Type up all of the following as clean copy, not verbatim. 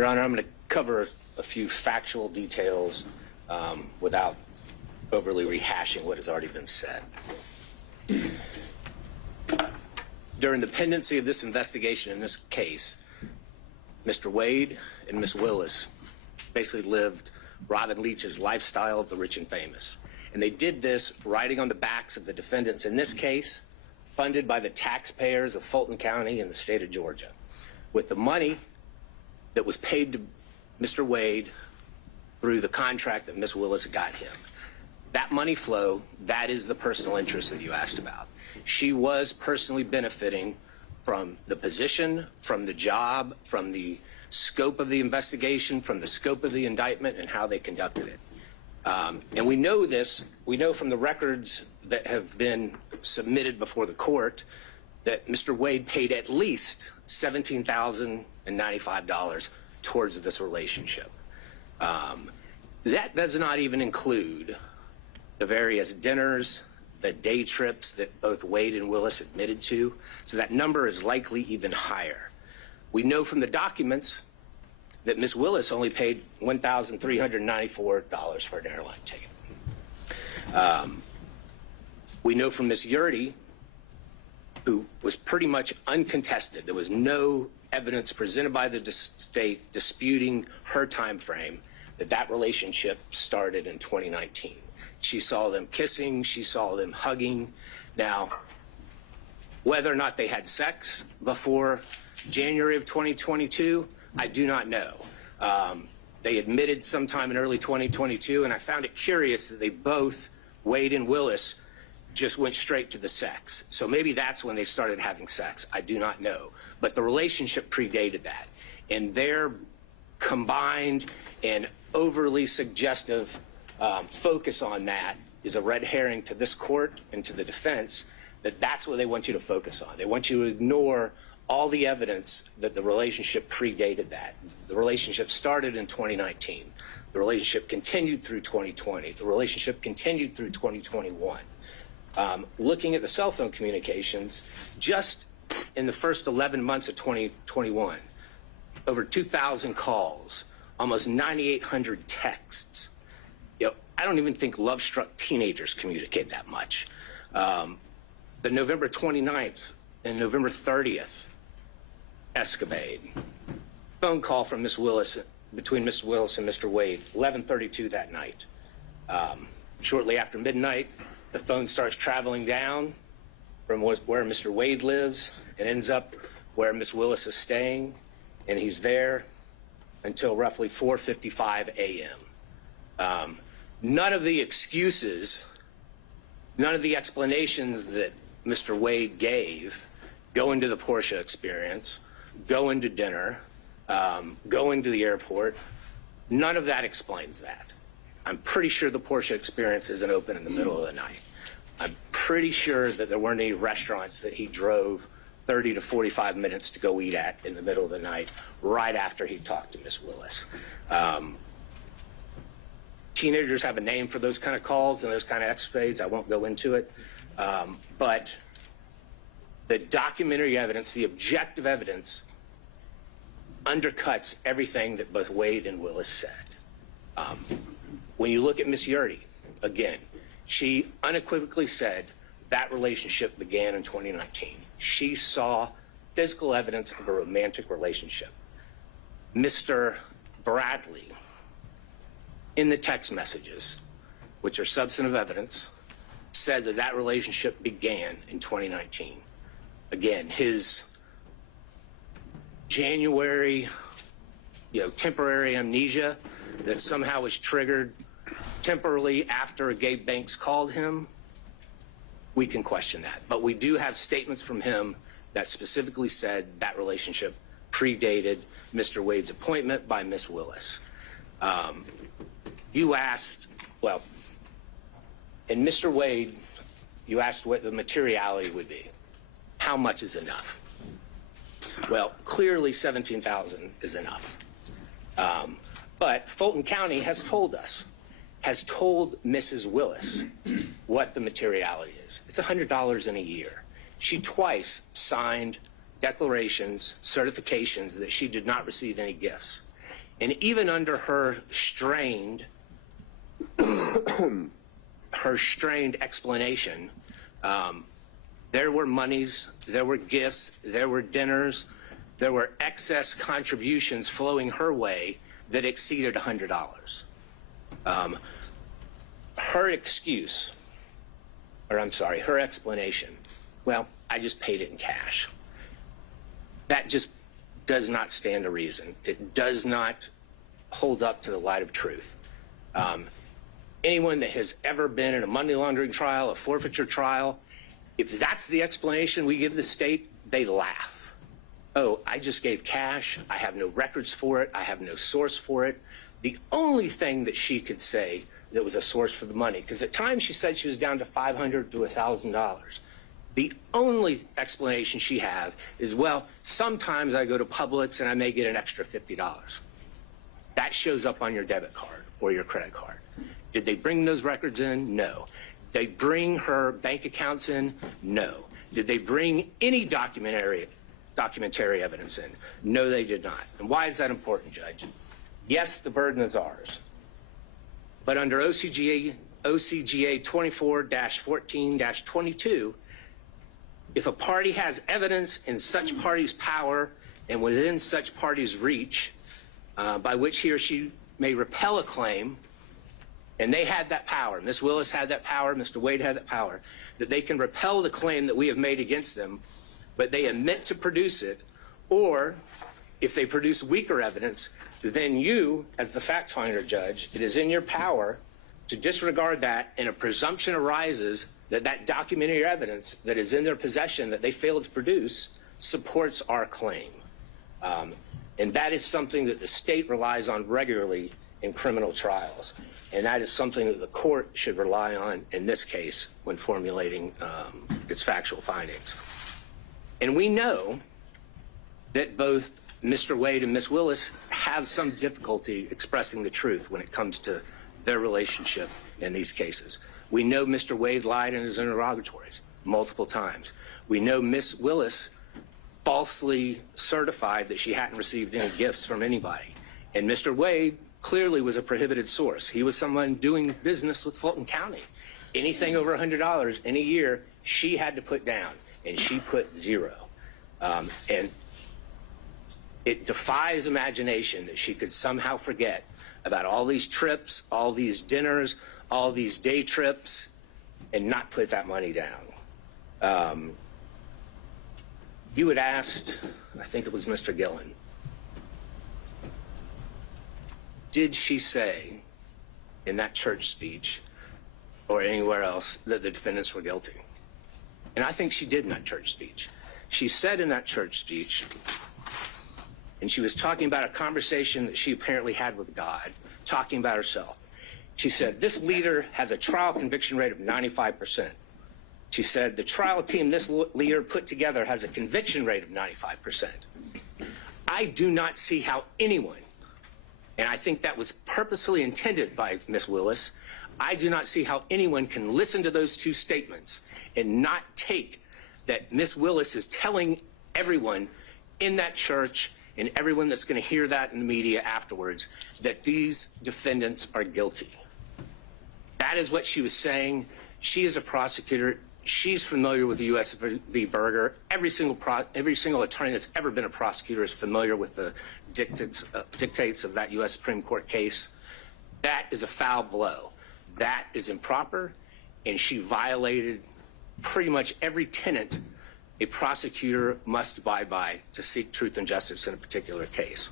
Your Honor, I'm going to cover a few factual details without overly rehashing what has already been said. During the pendency of this investigation in this case, Mr. Wade and Ms. Willis basically lived Robin Leach's lifestyle of the rich and famous. And they did this riding on the backs of the defendants in this case, funded by the taxpayers of Fulton County and the state of Georgia, with the money that was paid to Mr. Wade through the contract that Ms. Willis got him. That money flow, that is the personal interest that you asked about. She was personally benefiting from the position, from the job, from the scope of the investigation, from the scope of the indictment, and how they conducted it. And we know this, we know from the records that have been submitted before the court that Mr. Wade paid at least $17,095 towards this relationship. That does not even include the various dinners, the day trips that both Wade and Willis admitted to, so that number is likely even higher. We know from the documents that Ms. Willis only paid $1,394 for an airline ticket. We know from Ms. Yurdy, who was pretty much uncontested, there was no evidence presented by the state disputing her time frame, that that relationship started in 2019. She saw them kissing, she saw them hugging. Now, whether or not they had sex before January of 2022, I do not know. They admitted sometime in early 2022, and I found it curious that they both, Wade and Willis, just went straight to the sex. So maybe that's when they started having sex. I do not know. But the relationship predated that. And their combined and overly suggestive focus on that is a red herring to this court and to the defense, that that's what they want you to focus on. They want you to ignore all the evidence that the relationship predated that. The relationship started in 2019. The relationship continued through 2020. The relationship continued through 2021. Looking at the cell phone communications, just in the first 11 months of 2021, over 2,000 calls, almost 9,800 texts. You know, I don't even think love-struck teenagers communicate that much. The November 29th and November 30th escapade, phone call from Ms. Willis, between Ms. Willis and Mr. Wade, 11:32 that night. Shortly after midnight, the phone starts traveling down from where Mr. Wade lives and ends up where Ms. Willis is staying, and he's there until roughly 4:55 a.m. None of the excuses, none of the explanations that Mr. Wade gave, going to the Porsche experience, going to dinner, going to the airport, none of that explains that. I'm pretty sure the Porsche experience isn't open in the middle of the night. I'm pretty sure that there weren't any restaurants that he drove 30 to 45 minutes to go eat at in the middle of the night, right after he talked to Ms. Willis. Teenagers have a name for those kind of calls and those kind of escapades. I won't go into it. But the documentary evidence, the objective evidence, undercuts everything that both Wade and Willis said. When you look at Ms. Yurdy, again, she unequivocally said that relationship began in 2019. She saw physical evidence of a romantic relationship. Mr. Bradley, in the text messages, which are substantive evidence, said that that relationship began in 2019. Again, his January, temporary amnesia that somehow was triggered temporarily after Gabe Banks called him, we can question that. But we do have statements from him that specifically said that relationship predated Mr. Wade's appointment by Ms. Willis. You asked, well, in Mr. Wade, you asked what the materiality would be. How much is enough? Well, clearly 17,000 is enough. But Fulton County has told us, has told Mrs. Willis what the materiality is. It's $100 in a year. She twice signed declarations, certifications that she did not receive any gifts. And even under her strained explanation, there were monies, there were gifts, there were dinners, there were excess contributions flowing her way that exceeded $100. Her excuse, or I'm sorry, her explanation, well, I just paid it in cash. That just does not stand to reason. It does not hold up to the light of truth. Anyone that has ever been in a money laundering trial, a forfeiture trial, if that's the explanation we give the state, they laugh. Oh, I just gave cash. I have no records for it. I have no source for it. The only thing that she could say that was a source for the money, because at times she said she was down to $500 to $1,000. The only explanation she have is, well, sometimes I go to Publix and I may get an extra $50. That shows up on your debit card or your credit card. Did they bring those records in? No. Did they bring her bank accounts in? No. Did they bring any documentary evidence in? No, they did not. And why is that important, Judge? Yes, the burden is ours. But under OCGA 24-14-22, if a party has evidence in such party's power and within such party's reach, by which he or she may repel a claim, and they had that power, Ms. Willis had that power, Mr. Wade had that power, that they can repel the claim that we have made against them, but they omit to produce it, or if they produce weaker evidence, then you, as the fact finder, Judge, it is in your power to disregard that, and a presumption arises that that documentary evidence that is in their possession that they failed to produce supports our claim. And that is something that the state relies on regularly in criminal trials. And that is something that the court should rely on in this case when formulating its factual findings. And we know that both Mr. Wade and Ms. Willis have some difficulty expressing the truth when it comes to their relationship in these cases. We know Mr. Wade lied in his interrogatories multiple times. We know Ms. Willis falsely certified that she hadn't received any gifts from anybody. And Mr. Wade clearly was a prohibited source. He was someone doing business with Fulton County. Anything over $100 in a year, she had to put down, and she put zero. And it defies imagination that she could somehow forget about all these trips, all these dinners, all these day trips, and not put that money down. You had asked, I think it was Mr. Gillen, did she say in that church speech or anywhere else that the defendants were guilty? And I think she did in that church speech. She said in that church speech, and she was talking about a conversation that she apparently had with God, talking about herself. She said, this leader has a trial conviction rate of 95%. She said, the trial team this leader put together has a conviction rate of 95%. I do not see how anyone, and I think that was purposefully intended by Ms. Willis, I do not see how anyone can listen to those two statements and not take that Ms. Willis is telling everyone in that church and everyone that's going to hear that in the media afterwards that these defendants are guilty. That is what she was saying. She is a prosecutor. She's familiar with the U.S. v. Berger. Every single attorney that's ever been a prosecutor is familiar with the dictates of that U.S. Supreme Court case. That is a foul blow. That is improper, and she violated pretty much every tenet a prosecutor must abide by to seek truth and justice in a particular case.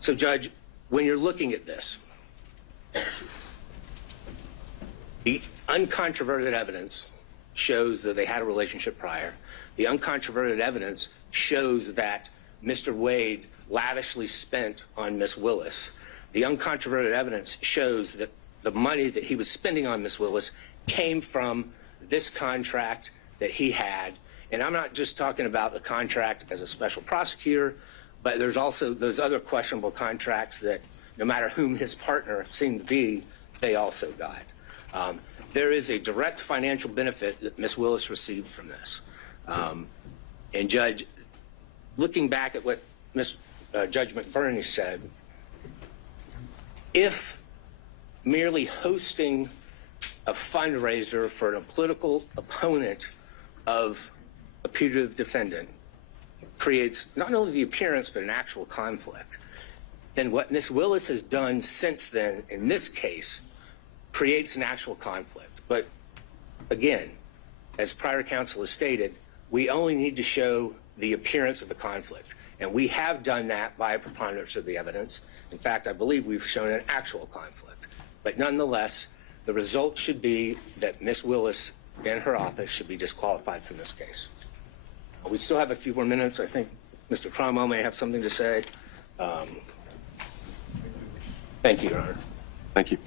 So, Judge, when you're looking at this, the uncontroverted evidence shows that they had a relationship prior. The uncontroverted evidence shows that Mr. Wade lavishly spent on Ms. Willis. The uncontroverted evidence shows that the money that he was spending on Ms. Willis came from this contract that he had. And I'm not just talking about the contract as a special prosecutor, but there's also those other questionable contracts that no matter whom his partner seemed to be, they also got. There is a direct financial benefit that Ms. Willis received from this. And Judge, looking back at what Judge McBurney said, if merely hosting a fundraiser for a political opponent of a putative defendant creates not only the appearance but an actual conflict, then what Ms. Willis has done since then in this case creates an actual conflict. But again, as prior counsel has stated, we only need to show the appearance of a conflict. And we have done that by a preponderance of the evidence. In fact, I believe we've shown an actual conflict. But nonetheless, the result should be that Ms. Willis and her office should be disqualified from this case. We still have a few more minutes. I think Mr. Cromwell may have something to say. Thank you, Your Honor. Thank you.